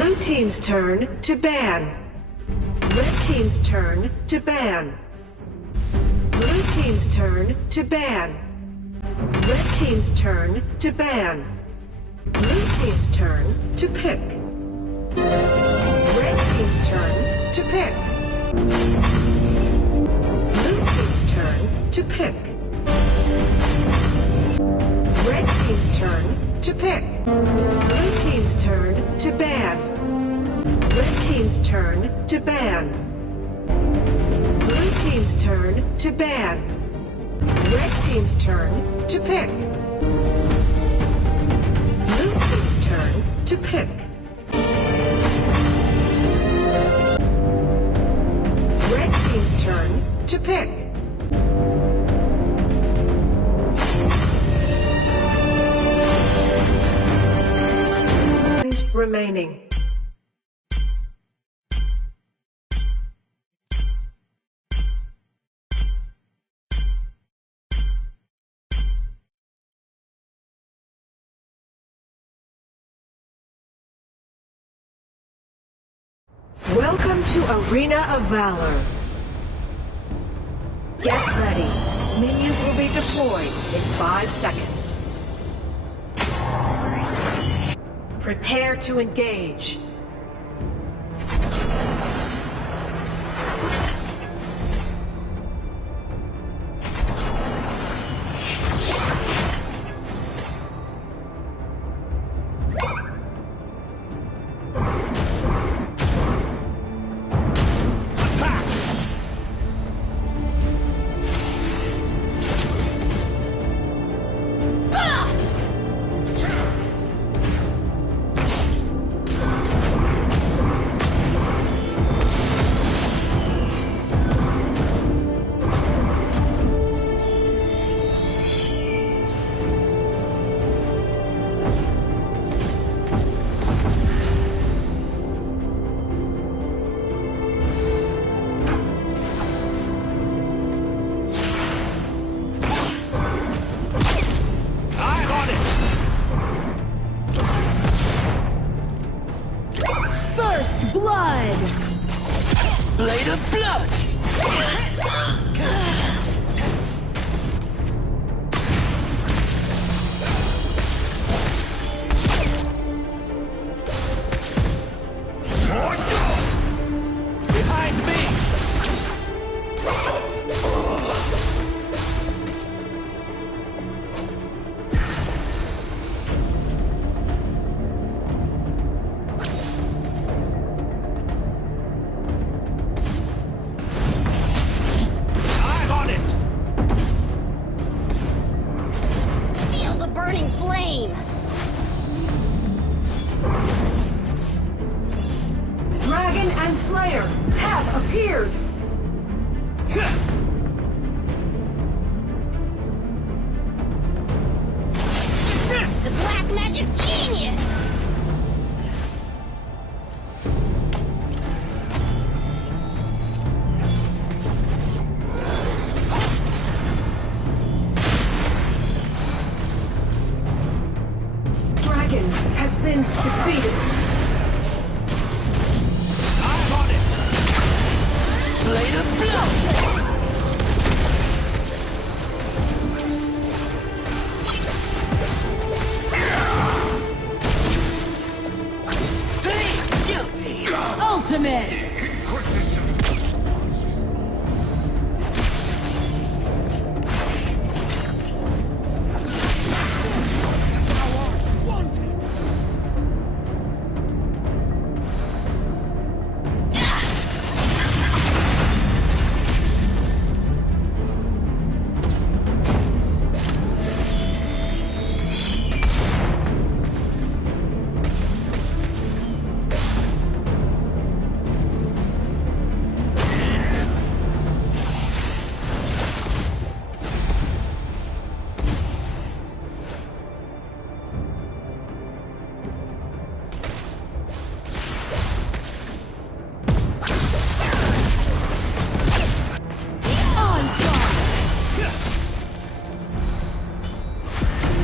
Blue team's turn to ban. Red team's turn to ban. Blue team's turn to ban. Red team's turn to ban. Blue team's turn to pick. Red team's turn to pick. Blue team's turn to pick. Red team's turn to pick. Blue team's turn to ban. Red team's turn to ban. Blue team's turn to ban. Red team's turn to pick. Blue team's turn to pick. Red team's turn to pick. Remaining. Welcome to Arena of Valor. Get ready. Minions will be deployed in 5 seconds. Prepare to engage. Blade of blood! Behind me! Burning flame! Dragon and Slayer have appeared! The black magic genius! Has been defeated. I'm on it! Blade of blood! Plead guilty! Ultimate!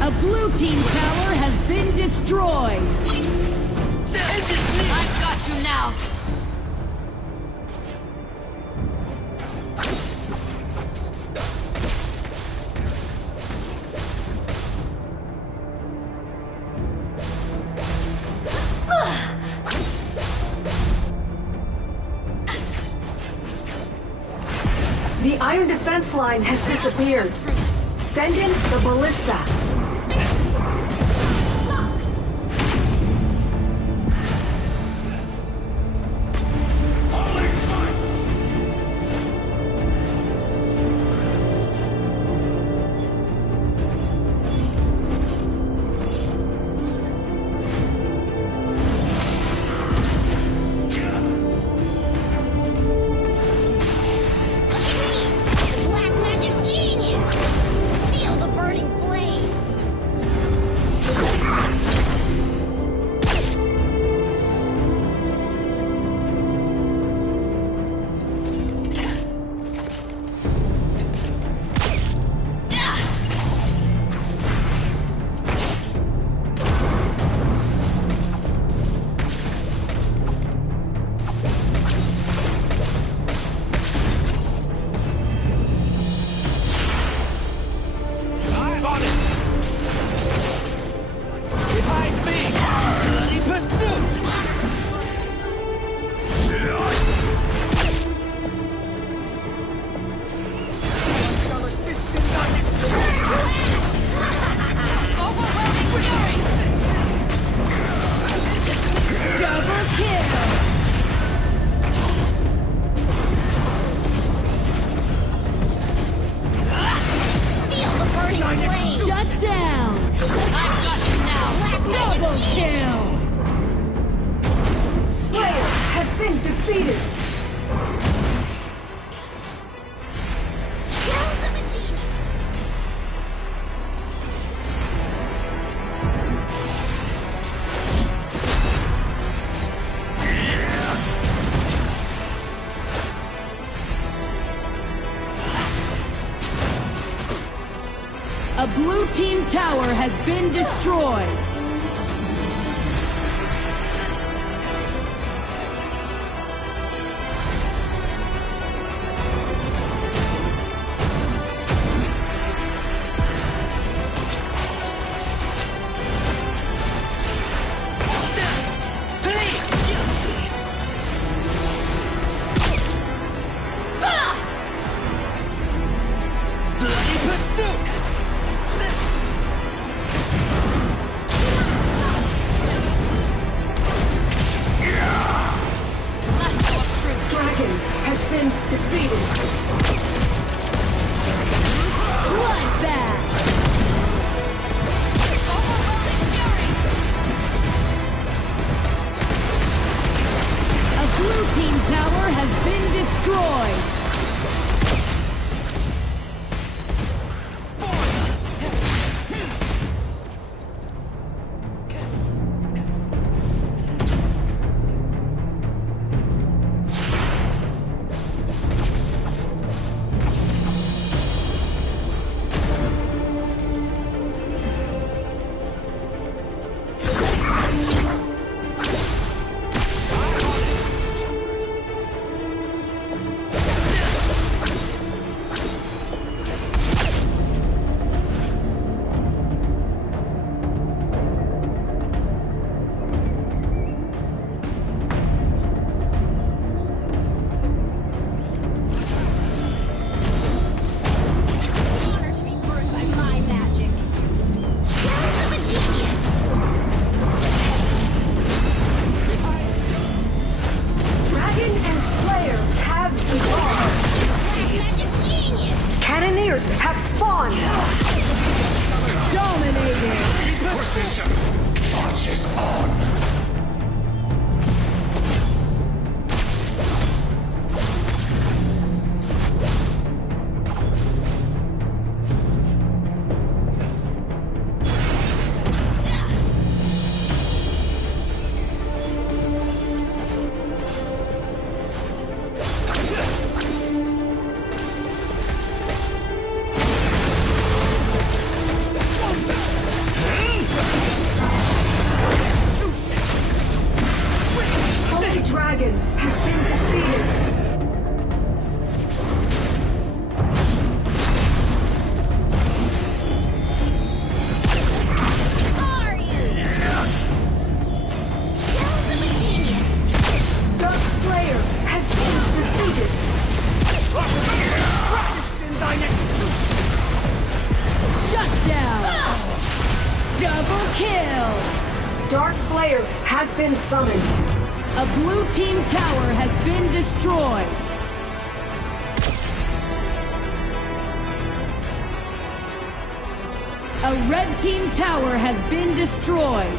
A blue team tower has been destroyed. End this! now. The iron defense line has disappeared. Send in the ballista. Holy smoke! Look at me! The black magic genius! Feel the burning flame! I'm on it! Behind me! Bloody pursuit! Some assistance on its Overwhelming fury! Double kill! Feel the burning flame! Shut down! I've got you now! Black Double magic kill! Slayer has been defeated. skills of a genius! A blue team tower has been destroyed. bloody pursuit! Lasso of truth! Dragon has been defeated. Bloodbath! Overwhelming fury! A blue team tower has been destroyed. Honor to be burned by my magic! Skills of a genius! Dragon and Slayer have evolved. Black magic genius! Cannoneers have spawned. Dominated! Precision! Marches on! Double kill! Dark Slayer has been summoned. A blue team tower has been destroyed. A red team tower has been destroyed.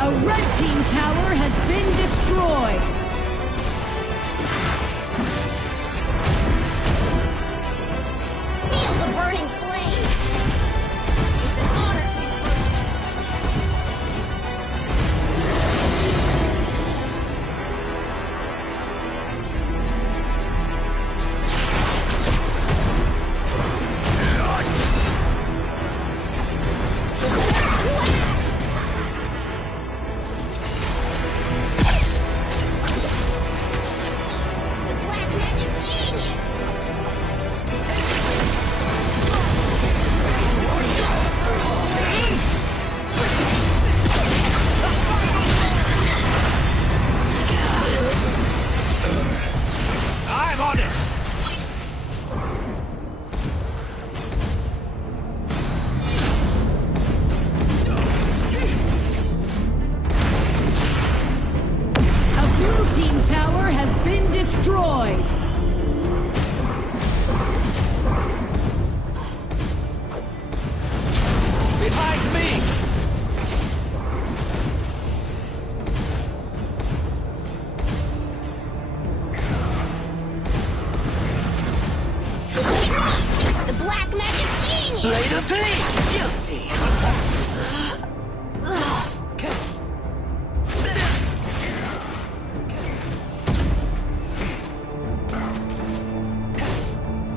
A red team tower has been destroyed. Feel the burning flame. It's an honor to be the black magic genius. I'm on it! A blue team tower has been destroyed. Behind me! The black magic genius. Blade of Pain! Guilty!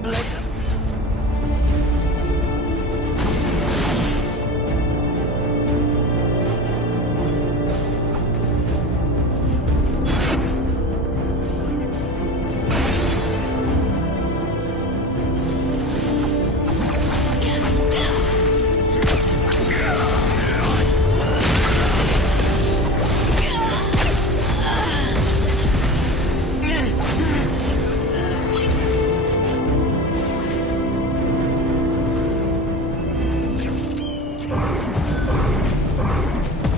Blade of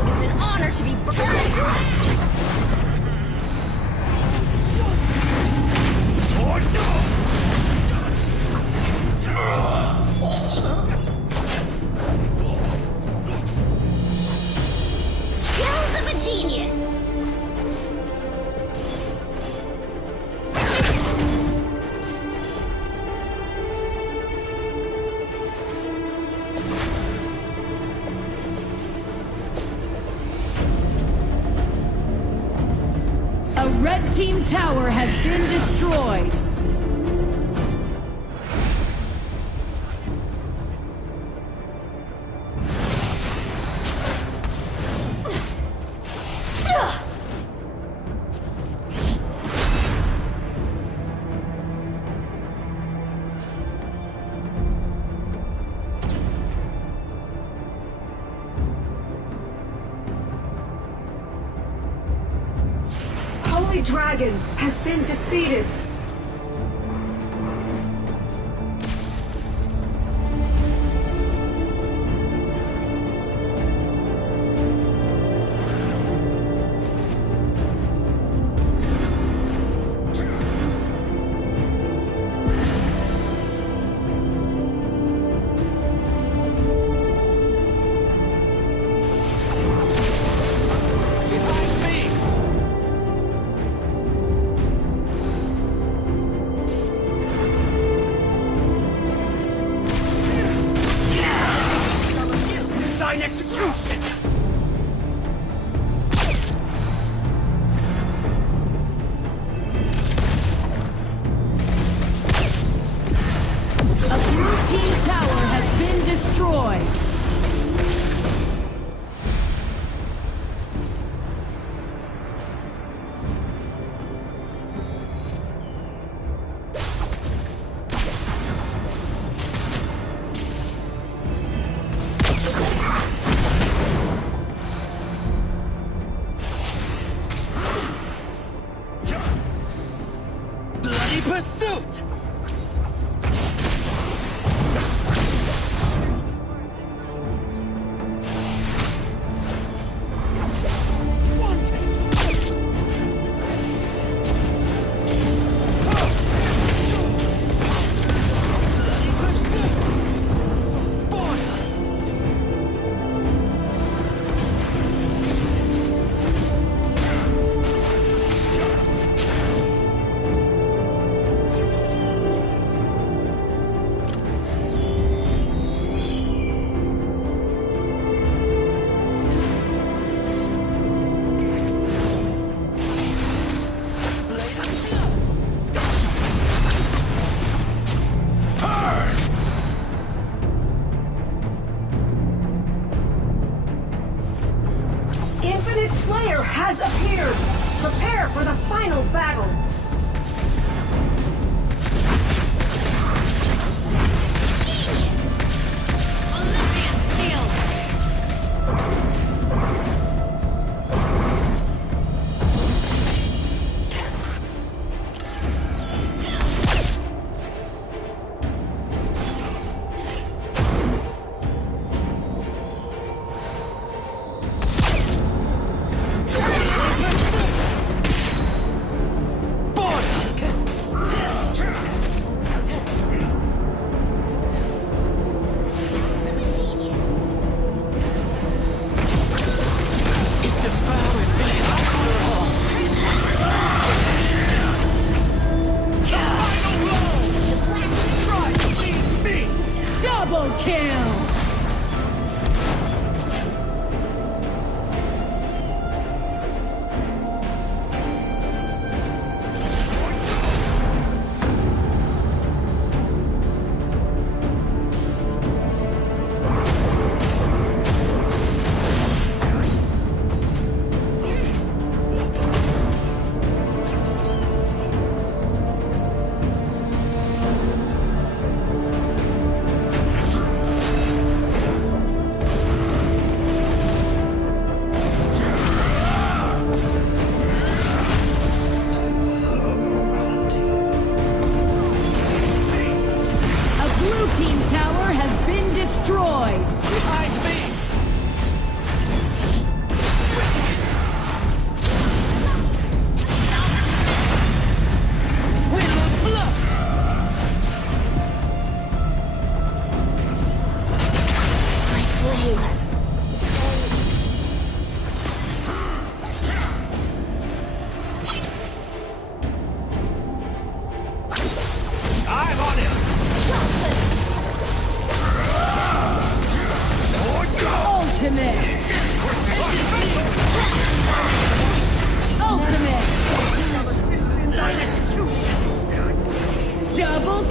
It's an honor to be turned to ash. Skills of a genius. A red team tower has been destroyed. Holy Dragon has been defeated. Behind me! Thine execution! A blue team tower has been destroyed. Bloody pursuit!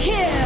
kill!